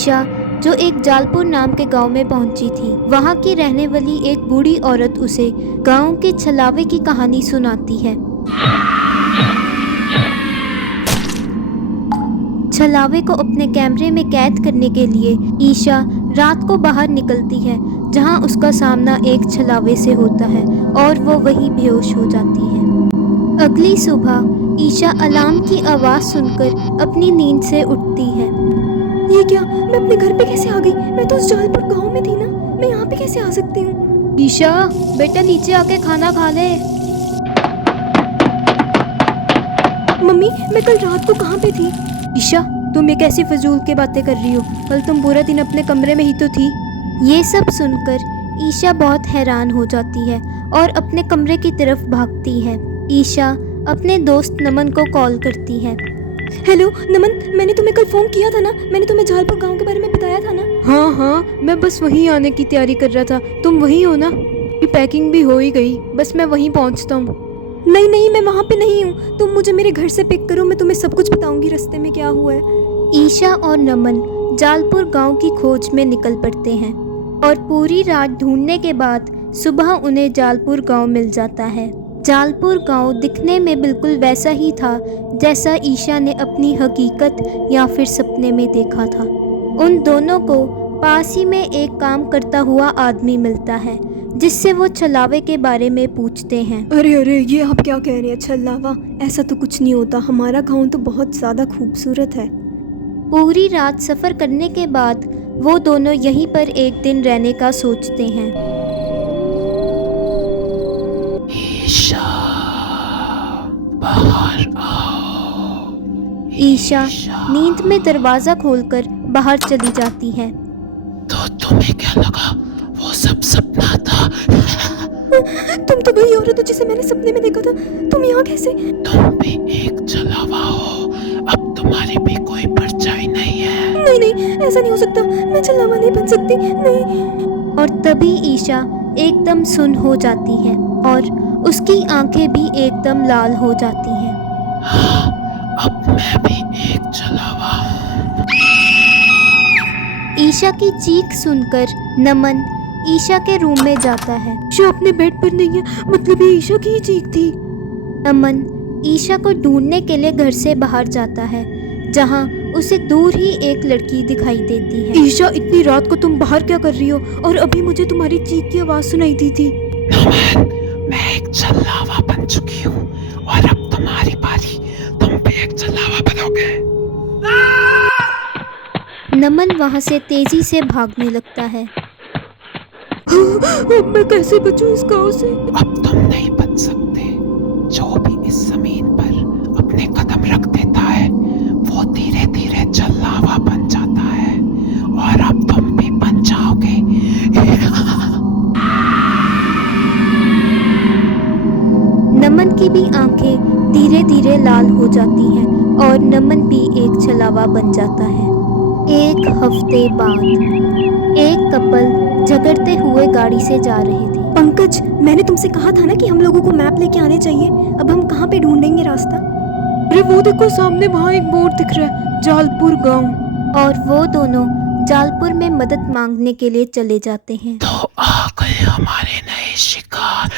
ईशा जो एक जालपुर नाम के गांव में पहुंची थी, वहां की रहने वाली एक बूढ़ी औरत उसे गांव के छलावे की कहानी सुनाती है। छलावे को अपने कैमरे में कैद करने के लिए ईशा रात को बाहर निकलती है, जहां उसका सामना एक छलावे से होता है और वो वहीं बेहोश हो जाती है। अगली सुबह ईशा अलार्म की आवाज़ सुनकर अपनी नींद से उठती है। ये क्या, मैं अपने घर पे कैसे आ गई? मैं तो उस जालपुर गांव में थी ना, मैं यहाँ पे कैसे आ सकती हूँ? ईशा बेटा नीचे आके खाना खा ले। मम्मी, मैं कल रात को कहाँ पे थी? ईशा तुम ये कैसी फजूल की बातें कर रही हो? कल तुम पूरा दिन अपने कमरे में ही तो थी। ये सब सुनकर ईशा बहुत हैरान हो जाती है और अपने कमरे की तरफ भागती है। ईशा अपने दोस्त नमन को कॉल करती है। हेलो नमन, मैंने तुम्हें कल फोन किया था ना, मैंने तुम्हें जालपुर गांव के बारे में बताया था ना। हाँ, मैं बस वहीं आने की तैयारी कर रहा था। तुम वहीं हो ना? ये पैकिंग भी हो ही गई, बस मैं वहीं पहुंचता हूँ। नहीं, मैं वहाँ पे नहीं हूँ। तुम मुझे मेरे घर से पिक करो, मैं तुम्हें सब कुछ बताऊंगी रास्ते में क्या हुआ है। ईशा और नमन जालपुर गांव की खोज में निकल पड़ते हैं और पूरी रात ढूंढने के बाद सुबह उन्हें जालपुर गांव मिल जाता है। जालपुर गांव दिखने में बिल्कुल वैसा ही था जैसा ईशा ने अपनी हकीकत या फिर सपने में देखा था। उन दोनों को पास ही में एक काम करता हुआ आदमी मिलता है, जिससे वो छलावे के बारे में पूछते हैं। अरे, ये आप क्या कह रहे हैं? छलावा? ऐसा तो कुछ नहीं होता, हमारा गाँव तो बहुत ज़्यादा खूबसूरत है। पूरी रात सफ़र करने के बाद वो दोनों यहीं पर एक दिन रहने का सोचते हैं। ईशा, बाहर आओ। ईशा नींद में दरवाज़ा खोलकर बाहर चली जाती है। तो तुम्हें क्या लगा वो सब सपना था? तुम तो वही औरत हो जिसे मैंने सपने में देखा था। तुम यहाँ कैसे? तुम भी एक छलावा हो, अब तुम्हारी भी कोई परछाई नहीं है। नहीं, ऐसा नहीं हो सकता, मैं छलावा नहीं बन सकती, नहीं। और तभी ईशा एकदम सुन्न हो जाती है और उसकी आंखें भी एकदम लाल हो जाती हैं। हाँ, अब मैं भी एक छलावा हूँ। ईशा की चीख सुनकर नमन ईशा के रूम में जाता है। ईशा अपने बेड पर नहीं है, मतलब ये ईशा की ही चीख थी। नमन ईशा को ढूंढने के लिए घर से बाहर जाता है, जहां उसे दूर ही एक लड़की दिखाई देती है। ईशा, इतनी रात को तुम बाहर क्या कर रही हो? और अभी मुझे तुम्हारी चीख की आवाज सुनाई दी थी। नमन, मैं एक छलावा बन चुकी हूँ और अब तुम्हारी बारी, तुम भी एक छलावा बनोगे। नमन वहां से तेजी से भागने लगता है। अब मैं कैसे बचूं इस गांव से? अब तुम नहीं बच सकते। जो भी इस जमीन पर अपने कदम रख देता है वो धीरे धीरे छलावा बन जाता है और अब तुम भी बन जाओगे। नमन की भी आंखें धीरे धीरे लाल हो जाती हैं और नमन भी एक छलावा बन जाता है। एक हफ्ते बाद एक कपल झगड़ते हुए गाड़ी से जा रहे थे। पंकज, मैंने तुमसे कहा था ना कि हम लोगों को मैप लेके आने चाहिए। अब हम कहाँ पे ढूंढेंगे रास्ता? अरे वो देखो, सामने वहाँ एक बोर्ड दिख रहा है, जालपुर गांव। और वो दोनों जालपुर में मदद मांगने के लिए चले जाते हैं। तो आ गए हमारे नए शिकार।